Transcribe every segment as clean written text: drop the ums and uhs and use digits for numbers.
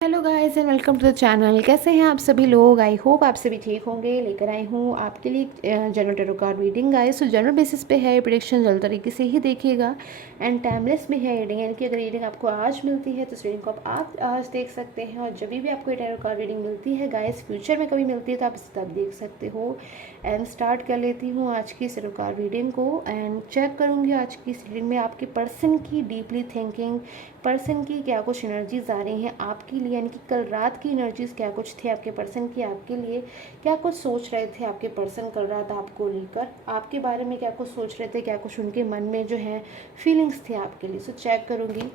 Hello guys and welcome to the channel. कैसे हैं आप सभी लोग? आई होप आप सभी ठीक होंगे। लेकर आई हूँ आपके लिए general tarot card reading guys. तो जनरल बेसिस पे है प्रेडिक्शन, जल्द तरीके से ही देखिएगा एंड टाइमलेस में है रीडिंग, यानी कि अगर रीडिंग आपको आज मिलती है तो इस रीडिंग को आप आज देख सकते हैं, और जब भी आपको टैरो कार्ड रीडिंग मिलती है गाइस, फ्यूचर में कभी मिलती है तो आप इसे तब देख सकते हो। एंड स्टार्ट कर लेती हूँ आज की टैरो कार्ड रीडिंग को एंड चेक करूँगी आज की इस रीडिंग में आपके पर्सन की डीपली थिंकिंग, पर्सन की क्या कुछ एनर्जीज आ रही हैं आपके लिए, यानी कि कल रात की एनर्जीज क्या कुछ थे आपके पर्सन की, आपके लिए क्या कुछ सोच रहे थे आपके पर्सन कल रात आपको लेकर, आपके बारे में क्या कुछ सोच रहे थे, क्या कुछ उनके मन में जो है फीलिंग्स थे आपके लिए। सो चेक करूँगी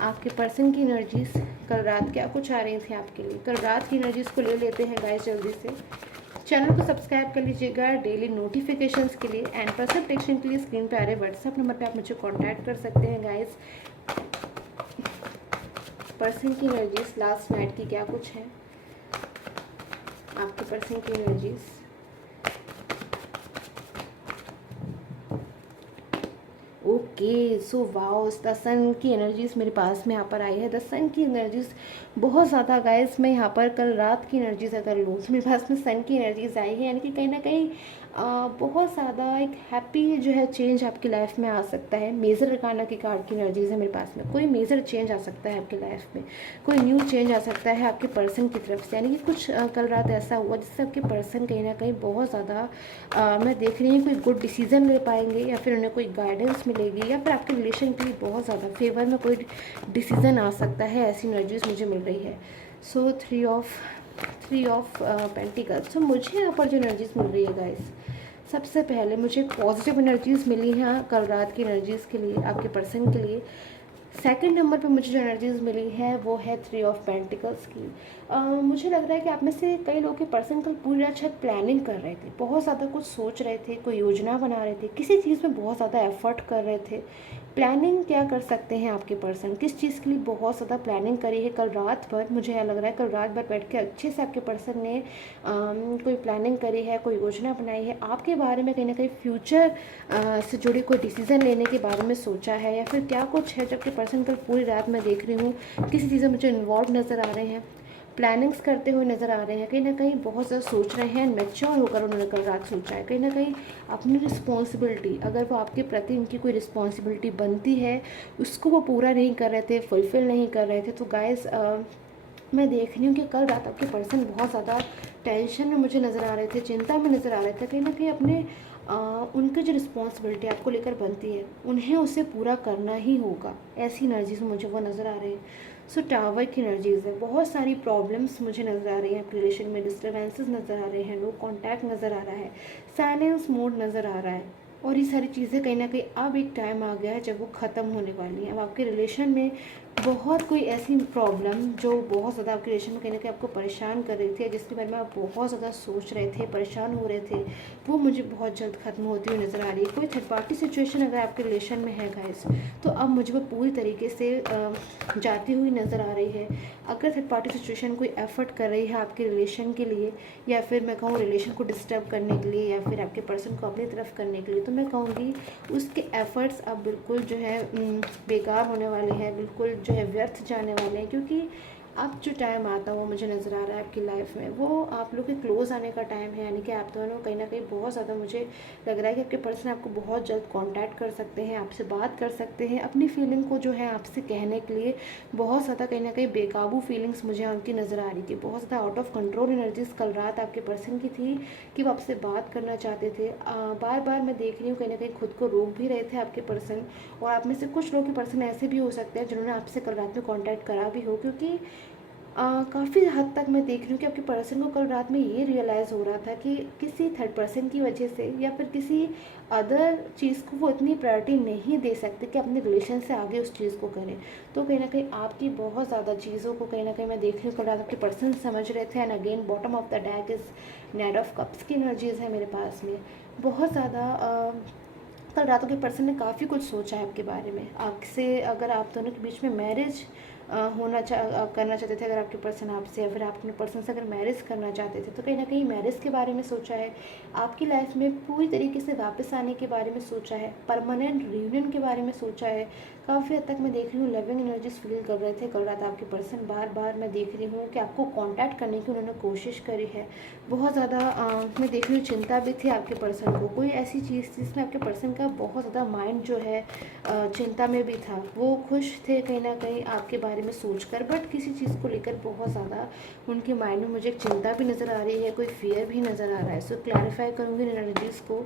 आपके पर्सन की एनर्जीज कल रात क्या कुछ आ रही थी आपके लिए। कल रात की एनर्जीज को ले लेते हैं गाइस जल्दी से। चैनल को सब्सक्राइब कर लीजिएगा डेली नोटिफिकेशंस के लिए एंड पर्सन प्रेडिक्शन के लिए स्क्रीन पे आ रहे व्हाट्सएप नंबर पे आप मुझे कांटेक्ट कर सकते हैं गाइस। पर्सन की एनर्जीज लास्ट नाइट की क्या कुछ है आपके पर्सन की energies. Okay so wow, the sun की एनर्जीज मेरे पास में यहाँ पर आई है। द सन की एनर्जीज बहुत ज़्यादा गाइस, मैं यहाँ पर कल रात की एनर्जीज अगर लूँ तो मेरे पास में सन की एनर्जीज आई है, यानी कि कहीं ना कहीं बहुत ज़्यादा एक हैप्पी जो है चेंज आपकी लाइफ में आ सकता है। मेजर अरकाना की कार्ड की एनर्जीज है मेरे पास में। कोई मेजर चेंज आ सकता है आपकी लाइफ में, कोई न्यू चेंज आ सकता है आपके पर्सन की तरफ से, यानी कि कुछ कल रात ऐसा हुआ जिससे आपके पर्सन कहीं ना कहीं बहुत ज़्यादा मैं देख रही हूँ कोई गुड डिसीजन ले पाएंगे, या फिर उन्हें कोई गाइडेंस मिलेगी, या फिर आपके रिलेशन के लिए बहुत ज़्यादा फेवर में कोई डिसीजन आ सकता है। ऐसी एनर्जीज मुझे मिल रही है। So three of pentacles. तो मुझे यहाँ पर जो एनर्जीज मिल रही है गाइस, सबसे पहले मुझे पॉजिटिव एनर्जीज मिली हैं कल रात की एनर्जीज के लिए, आपके पर्सन के लिए। सेकंड नंबर पे मुझे जो एनर्जीज मिली है वो है थ्री ऑफ पेंटिकल्स की। मुझे लग रहा है कि आप में से कई लोग के पर्सन कल पूरी रात शायद प्लानिंग कर रहे थे, बहुत ज़्यादा कुछ सोच रहे थे, कोई योजना बना रहे थे, किसी चीज़ में बहुत ज़्यादा एफर्ट कर रहे थे। प्लानिंग क्या कर सकते हैं आपके पर्सन, किस चीज़ के लिए बहुत ज़्यादा प्लानिंग करी है कल रात भर। मुझे यह लग रहा है कल रात भर बैठ के अच्छे से आपके पर्सन ने कोई प्लानिंग करी है, कोई योजना बनाई है आपके बारे में, कहीं ना कहीं फ्यूचर से जुड़ी कोई डिसीज़न लेने के बारे में सोचा है, या फिर क्या कुछ है जबकि पर्सन कल पूरी रात मैं देख रही हूँ किसी चीज़ में मुझे इन्वॉल्व नज़र आ रहे हैं, प्लानिंग्स करते हुए नज़र आ रहे हैं, कहीं ना कहीं बहुत ज़्यादा सोच रहे हैं। मैच्योर होकर उन्होंने कल रात सोचा है, कहीं ना कहीं अपनी रिस्पॉन्सिबिलिटी, अगर वो आपके प्रति उनकी कोई रिस्पॉन्सिबिलिटी बनती है उसको वो पूरा नहीं कर रहे थे, फुलफ़िल नहीं कर रहे थे। तो गाइस मैं देख रही हूँ कि कल रात आपके पर्सन बहुत ज़्यादा टेंशन में मुझे नज़र आ रहे थे, चिंता में नज़र आ रहे थे, कहीं ना कहीं अपने उनकी जो रिस्पॉन्सिबिलिटी आपको लेकर बनती है उन्हें उसे पूरा करना ही होगा। ऐसी एनर्जीज मुझे वो नज़र आ रहे हैं। सो टावर की एनर्जीज है, बहुत सारी प्रॉब्लम्स मुझे नज़र आ रही हैं आपके रिलेशन में, डिस्टर्बेंसेस नज़र आ रहे हैं, लो कॉन्टैक्ट नज़र आ रहा है, साइलेंस मोड नज़र आ रहा है, और ये सारी चीज़ें कहीं ना कहीं अब एक टाइम आ गया है जब वो ख़त्म होने वाली हैं। अब आपके रिलेशन में बहुत कोई ऐसी प्रॉब्लम जो बहुत ज़्यादा आपके रिलेशन में कहीं ना कहीं आपको परेशान कर रही थी, जिसके बारे में आप बहुत ज़्यादा सोच रहे थे, परेशान हो रहे थे, वो मुझे बहुत जल्द ख़त्म होती हुई नज़र आ रही है। कोई थर्ड पार्टी सिचुएशन अगर आपके रिलेशन में है गाइस, तो अब मुझे वो पूरी तरीके से जाती हुई नज़र आ रही है। अगर थर्ड पार्टी सिचुएशन कोई एफर्ट कर रही है आपके रिलेशन के लिए, या फिर मैं कहूँ रिलेशन को डिस्टर्ब करने के लिए, या फिर आपके पर्सन को अपनी तरफ करने के लिए, तो मैं कहूँगी उसके एफर्ट्स अब बिल्कुल जो है बेकार होने वाले हैं, बिल्कुल जो है व्यर्थ जाने वाले हैं, क्योंकि अब जो टाइम आता है वो मुझे नज़र आ रहा है आपकी लाइफ में, वो आप लोग के क्लोज आने का टाइम है। यानी कि आप दोनों कहीं ना कहीं बहुत ज़्यादा, मुझे लग रहा है कि आपके पर्सन आपको बहुत जल्द कांटेक्ट कर सकते हैं, आपसे बात कर सकते हैं, अपनी फीलिंग को जो है आपसे कहने के लिए। बहुत ज़्यादा कहीं ना कहीं बेकाबू फीलिंग्स मुझे उनकी नज़र आ रही थी, बहुत ज़्यादा आउट ऑफ कंट्रोल एनर्जीज कल रात आपके पर्सन की थी कि वो आपसे बात करना चाहते थे। बार बार मैं देख रही हूँ कहीं ना कहीं खुद को रोक भी रहे थे आपके पर्सन, और आप में से कुछ लोग के पर्सन ऐसे भी हो सकते हैं जिन्होंने आपसे कल रात में कांटेक्ट करा भी हो, क्योंकि काफ़ी हद तक मैं देख रही हूँ कि आपके पर्सन को कल रात में ये रियलाइज़ हो रहा था कि किसी थर्ड पर्सन की वजह से या फिर किसी अदर चीज़ को वो इतनी प्रायोरिटी नहीं दे सकते कि अपने रिलेशन से आगे उस चीज़ को करें। तो कहीं ना कहीं आपकी बहुत ज़्यादा चीज़ों को कहीं ना कहीं मैं देख रही हूँ कल रात आपके पर्सन समझ रहे थे। And again bottom of the deck is knight of cups की एनर्जीज़ है मेरे पास में। बहुत ज़्यादा कल रात के पर्सन ने काफ़ी कुछ सोचा है आपके बारे में। आपसे अगर आप दोनों के बीच में मैरिज करना चाहते थे अगर आपके पर्सन आपसे, या फिर आप अपने पर्सन से अगर मैरिज करना चाहते थे तो कहीं ना कहीं मैरिज के बारे में सोचा है, आपकी लाइफ में पूरी तरीके से वापस आने के बारे में सोचा है, परमानेंट रियूनियन के बारे में सोचा है। काफ़ी हद तक मैं देख रही हूँ लविंग एनर्जीज फील कर रहे थे कल रात आपके पर्सन। बार बार मैं देख रही हूँ कि आपको कांटेक्ट करने की उन्होंने कोशिश करी है। बहुत ज़्यादा मैं देख रही हूँ चिंता भी थी आपके पर्सन को, कोई ऐसी चीज़ थी जिसमें आपके पर्सन का बहुत ज़्यादा माइंड जो है चिंता में भी था। वो खुश थे कहीं ना कहीं आपके बारे में सोचकर, बट किसी चीज़ को लेकर बहुत ज़्यादा उनके माइंड में मुझे एक चिंता भी नज़र आ रही है, कोई फियर भी नज़र आ रहा है। सो क्लैरिफाई करूँगी एनर्जीज़ को,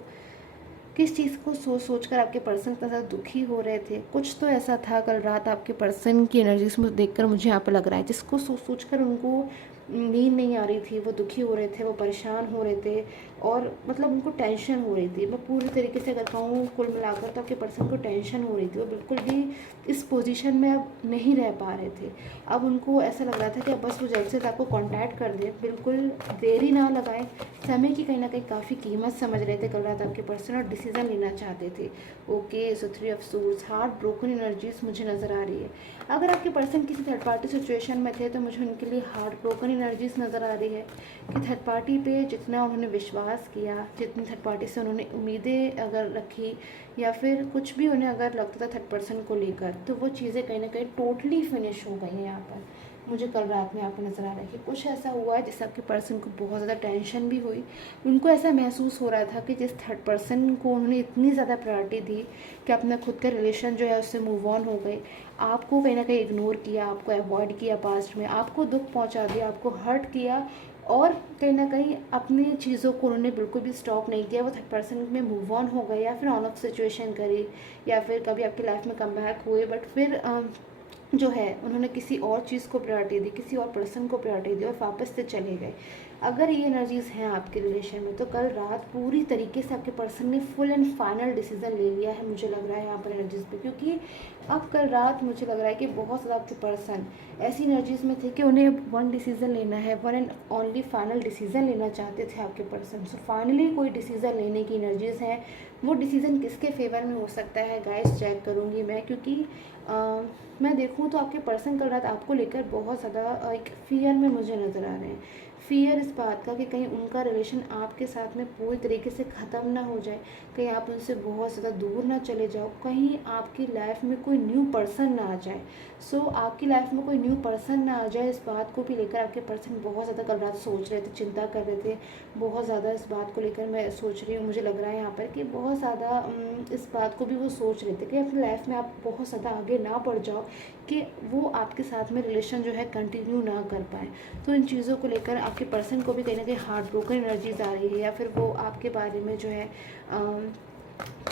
किस चीज़ को सोच कर आपके पर्सन इतना ज़्यादा दुखी हो रहे थे। कुछ तो ऐसा था कल रात आपके पर्सन की एनर्जीज में देखकर मुझे यहाँ पे लग रहा है, जिसको सोच कर उनको नींद नहीं आ रही थी, वो दुखी हो रहे थे, वो परेशान हो रहे थे, और मतलब उनको टेंशन हो रही थी। मैं पूरी तरीके से अगर कहूँ कुल मिलाकर तो आपके पर्सन को टेंशन हो रही थी। वो बिल्कुल भी इस पोजीशन में अब नहीं रह पा रहे थे। अब उनको ऐसा लग रहा था कि अब बस वो जल्द से जल्द आपको कांटेक्ट कर दे, बिल्कुल देरी ना लगाए। समय की कहीं ना कहीं काफ़ी कीमत समझ रहे थे कल रात आपके पर्सन, और डिसीजन लेना चाहते थे। Okay, so 3 of swords, heart broken energies मुझे नज़र आ रही है। अगर आपके पर्सन किसी थर्ड पार्टी सिचुएशन में थे तो मुझे उनके लिए हार्ट ब्रोकन एनर्जीज नज़र आ रही है कि थर्ड पार्टी पे जितना उन्होंने विश्वास किया, जितनी थर्ड पार्टी से उन्होंने उम्मीदें अगर रखी, या फिर कुछ भी उन्हें अगर लगता था थर्ड पर्सन को लेकर, तो वो चीज़ें कहीं ना कहीं टोटली फिनिश हो गई हैं यहाँ पर। मुझे कल रात में आपको नज़र आ रहा है कि कुछ ऐसा हुआ है जिससे आपके पर्सन को बहुत ज़्यादा टेंशन भी हुई। उनको ऐसा महसूस हो रहा था कि जिस थर्ड पर्सन को उन्होंने इतनी ज़्यादा प्रायोरिटी दी कि अपना खुद का रिलेशन जो है उससे मूव ऑन हो गए, आपको कहीं ना कहीं इग्नोर किया, आपको अवॉइड किया, पास्ट में आपको दुख पहुंचा दिया, आपको हर्ट किया, और कहीं ना कहीं अपनी चीज़ों को उन्होंने बिल्कुल भी स्टॉप नहीं किया। वो थर्ड पर्सन में मूव ऑन हो गए, या फिर ऑन ऑफ सिचुएशन करी, या फिर कभी आपकी लाइफ में कम बैक हुए, बट फिर जो है उन्होंने किसी और चीज़ को प्रायोरिटी दी, किसी और पर्सन को प्रायोरिटी दी, और वापस से चले गए। अगर ये एनर्जीज़ हैं आपके रिलेशन में तो कल रात पूरी तरीके से आपके पर्सन ने फुल एंड फाइनल डिसीजन ले लिया है, मुझे लग रहा है यहाँ पर एनर्जीज़ पे। क्योंकि अब कल रात मुझे लग रहा है कि बहुत ज़्यादा आपके पर्सन ऐसी एनर्जीज़ में थे कि उन्हें वन डिसीज़न लेना है, one and only final decision लेना चाहते थे आपके पर्सन। सो फाइनली कोई डिसीज़न लेने की एनर्जीज़ हैं। वो डिसीज़न किसके फेवर में हो सकता है गाइस, चेक करूँगी मैं, क्योंकि मैं देखूँ तो आपके पर्सन कल रात आपको लेकर बहुत ज़्यादा एक फियर में मुझे नज़र आ रहे हैं। फियर इस बात का कि कहीं उनका रिलेशन आपके साथ में पूरी तरीके से ख़त्म ना हो जाए, कहीं आप उनसे बहुत ज़्यादा दूर ना चले जाओ, कहीं आपकी लाइफ में कोई न्यू पर्सन ना आ जाए। सो आपकी लाइफ में कोई न्यू पर्सन ना आ जाए, इस बात को भी लेकर आपके पर्सन बहुत ज़्यादा कल रात सोच रहे थे, चिंता कर रहे थे। बहुत ज़्यादा इस बात को लेकर मैं सोच रही हूँ, मुझे लग रहा है यहाँ पर कि बहुत ज़्यादा इस बात को भी वो सोच रहे थे कि अपनी लाइफ में आप बहुत ज़्यादा आगे ना बढ़ जाओ, कि वो आपके साथ में रिलेशन जो है कंटिन्यू ना कर पाए। तो इन चीज़ों को लेकर आपके पर्सन को भी कहीं ना कहीं हार्ट ब्रोकन एनर्जीज आ रही है, या फिर वो आपके बारे में जो है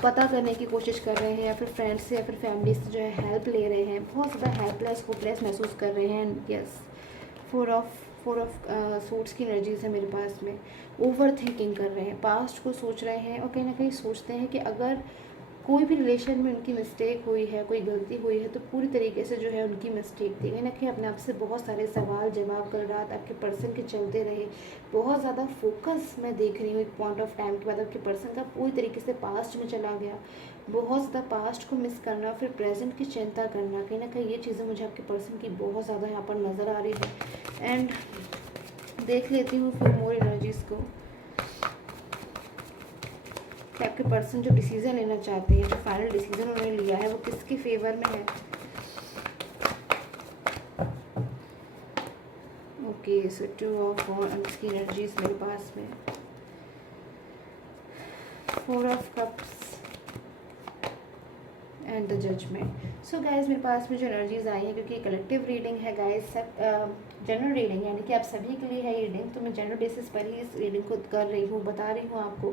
पता करने की कोशिश कर रहे हैं, या फिर फ्रेंड्स से या फिर फैमिली से जो है हेल्प ले रहे हैं, बहुत ज़्यादा हेल्पलेस होपलेस महसूस कर रहे हैं। यस, फोर ऑफ सूट्स की एनर्जीज है मेरे पास में। ओवर थिंकिंग कर रहे हैं, पास्ट को सोच रहे हैं, और कहीं ना कहीं सोचते हैं कि अगर कोई भी रिलेशन में उनकी मिस्टेक हुई है, कोई गलती हुई है, तो पूरी तरीके से जो है उनकी मिस्टेक थी। कहीं ना कहीं अपने आप से बहुत सारे सवाल जवाब कल रात आपके पर्सन के चलते रहे। बहुत ज़्यादा फोकस मैं देख रही हूँ एक पॉइंट ऑफ टाइम के बाद आपके पर्सन का पूरी तरीके से पास्ट में चला गया। बहुत ज़्यादा पास्ट को मिस करना, फिर प्रेजेंट की चिंता करना, कहीं ना कहीं ये चीज़ें मुझे आपके पर्सन की बहुत ज़्यादा यहाँ पर नज़र आ रही है। एंड देख लेती हूँ फिर मोर एनर्जीज़ को कि आपके पर्सन जो डिसीज़न लेना चाहते हैं, जो फाइनल डिसीज़न उन्होंने लिया है, वो किसके फेवर में है। ओके, सो 2 ऑफ वांड्स की एनर्जीज मेरे पास में, 4 of cups and the judgement. So guys मेरे पास में जो एनर्जीज आई हैं, क्योंकि कलेक्टिव रीडिंग है गाइज, सब जनरल रीडिंग यानी कि आप सभी के लिए है रीडिंग, तो मैं जनरल बेसिस पर ही इस रीडिंग को कर रही हूँ, बता रही हूँ आपको।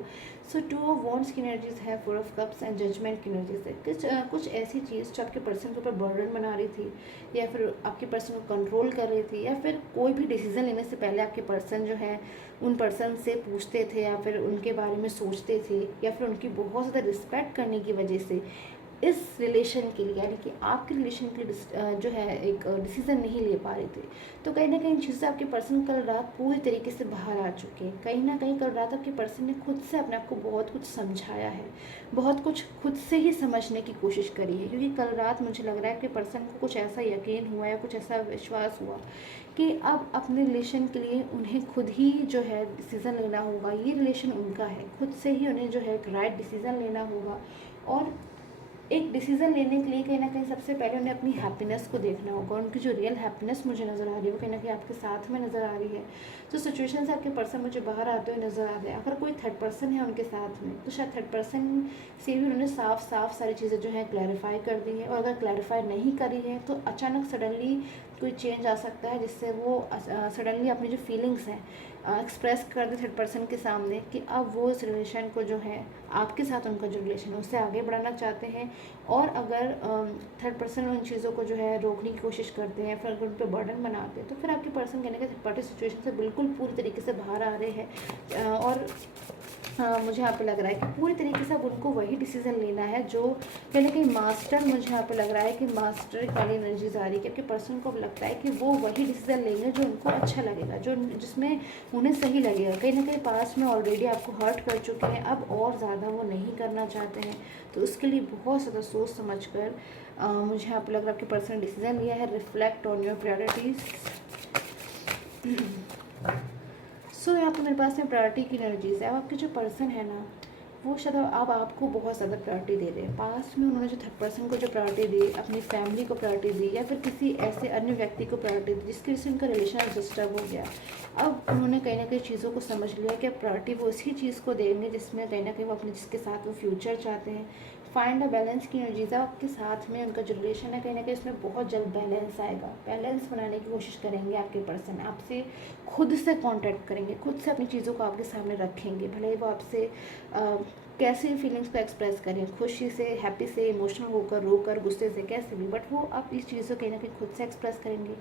सो 2 ऑफ वांड्स की एनर्जीज है, 4 ऑफ कप्स एंड जजमेंट की एनर्जीज है। कुछ ऐसी चीज़ जो आपके पर्सन के ऊपर बर्डन बना रही थी, या फिर आपके पर्सन को कंट्रोल कर रही थी, या फिर कोई भी डिसीजन लेने से पहले आपके पर्सन जो है उन पर्सन से पूछते थे, या फिर उनके बारे में सोचते थे, या फिर उनकी बहुत ज़्यादा रिस्पेक्ट करने की वजह से इस रिलेशन के लिए, यानी कि आपके रिलेशन के लिए जो है एक डिसीज़न नहीं ले पा रहे थे। तो कहीं ना कहीं इन चीज़ें आपके पर्सन कल रात पूरी तरीके से बाहर आ चुके हैं। कहीं ना कहीं कल रात आपके पर्सन ने खुद से अपने आप को बहुत कुछ समझाया है, बहुत कुछ खुद से ही समझने की कोशिश करी है। क्योंकि कल रात मुझे लग रहा है कि पर्सन को कुछ ऐसा यकीन हुआ या कुछ ऐसा विश्वास हुआ कि अब अपने रिलेशन के लिए उन्हें खुद ही जो है डिसीज़न लेना होगा। ये रिलेशन उनका है, खुद से ही उन्हें जो है एक राइट डिसीज़न लेना होगा। और एक डिसीज़न लेने के लिए कहीं ना कहीं सबसे पहले उन्हें अपनी हैप्पीनेस को देखना होगा। उनकी जो रियल हैप्पीनेस मुझे नज़र आ रही है वो कहीं ना कहीं आपके साथ में नज़र आ रही है। जो सिचुएशन से आपके पर्सन मुझे बाहर आते हुए नज़र आ रहे हैं, अगर कोई थर्ड पर्सन है उनके साथ में, तो शायद थर्ड पर्सन से भी उन्होंने साफ साफ सारी चीज़ें जो है क्लैरिफाई कर दी है। और अगर क्लैरिफाई नहीं करी है तो अचानक सडनली कोई चेंज आ सकता है, जिससे वो सडनली अपनी जो फीलिंग्स हैं एक्सप्रेस कर दे थर्ड पर्सन के सामने कि अब वो इस रिलेशन को जो है आपके साथ उनका जो रिलेशन है उससे आगे बढ़ाना चाहते हैं। और अगर थर्ड पर्सन उन चीज़ों को जो है रोकने की कोशिश करते हैं, फिर अगर उन पर बर्डन बनाते हैं, तो फिर आपके पर्सन कहने के थर्ड पार्टी सिचुएशन से बिल्कुल पूरी तरीके से बाहर आ रहे हैं। और मुझे यहाँ पे लग रहा है कि पूरी तरीके से अब उनको वही डिसीज़न लेना है जो कहीं ना कहीं मास्टर, मुझे यहाँ पे लग रहा है कि मास्टर वाली एनर्जीज आ रही है। क्योंकि पर्सन को अब लगता है कि वो वही डिसीज़न लेंगे जो उनको अच्छा लगेगा, जो जिसमें उन्हें सही लगेगा। कहीं ना कहीं पास में ऑलरेडी आपको हर्ट कर चुके हैं, अब और ज़्यादा वो नहीं करना चाहते हैं। तो उसके लिए बहुत ज़्यादा सोच समझ कर मुझे यहाँ पे लग रहा है आपके पर्सन ने डिसीज़न लिया है। Reflect on your priorities. So यहाँ पे मेरे पास में प्रायोरिटी की एनर्जीज है। अब आपके जो पर्सन है ना, वो शायद अब आपको बहुत ज़्यादा प्रायोरिटी दे रहे हैं। पास्ट में उन्होंने जो थर्ड पर्सन को जो प्रायोरिटी दी, अपनी फैमिली को प्रायोरिटी दी, या फिर किसी ऐसे अन्य व्यक्ति को प्रायोरिटी दी जिसकी वजह से उनका रिलेशन डिस्टर्ब हो गया। अब उन्होंने कहीं ना कहीं चीज़ों को समझ लिया कि अब प्रायोरिटी वो उसी चीज़ को देंगे जिसमें कहीं ना कहीं वो अपने जिसके साथ वो फ्यूचर चाहते हैं। फाइंड अ बैलेंस की एनर्जीज है आपके साथ में। उनका जो रिलेशन है कहीं ना कहीं उसमें बहुत जल्द बैलेंस आएगा। बैलेंस बनाने की कोशिश करेंगे आपके पर्सन, आपसे खुद से कांटेक्ट करेंगे, खुद से अपनी चीज़ों को आपके सामने रखेंगे। भले ही वो आपसे कैसे फीलिंग्स को एक्सप्रेस करें, खुशी से, हैप्पी से, इमोशनल होकर, रोकर, गुस्से से, कैसे भी, बट वो आप इस चीज़ को कहीं ना कहीं खुद से एक्सप्रेस करेंगे।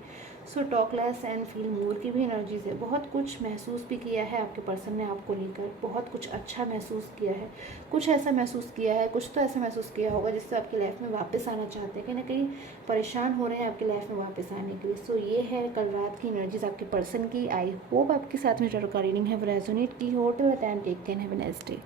So talk less and feel more की भी एनर्जीज है। बहुत कुछ महसूस भी किया है आपके पर्सन ने आपको लेकर, बहुत कुछ अच्छा महसूस किया है, कुछ ऐसा महसूस किया है, कुछ तो ऐसा महसूस किया होगा जिससे आपकी लाइफ में वापस आना चाहते हैं। कहीं ना कहीं परेशान हो रहे हैं आपकी लाइफ में वापस आने के लिए। सो ये है कल रात की एनर्जीज आपके पर्सन की। आई होप आपके साथ में जो रीडिंग है वो रेजोनेट की हो। Till the time take care, have a nice day.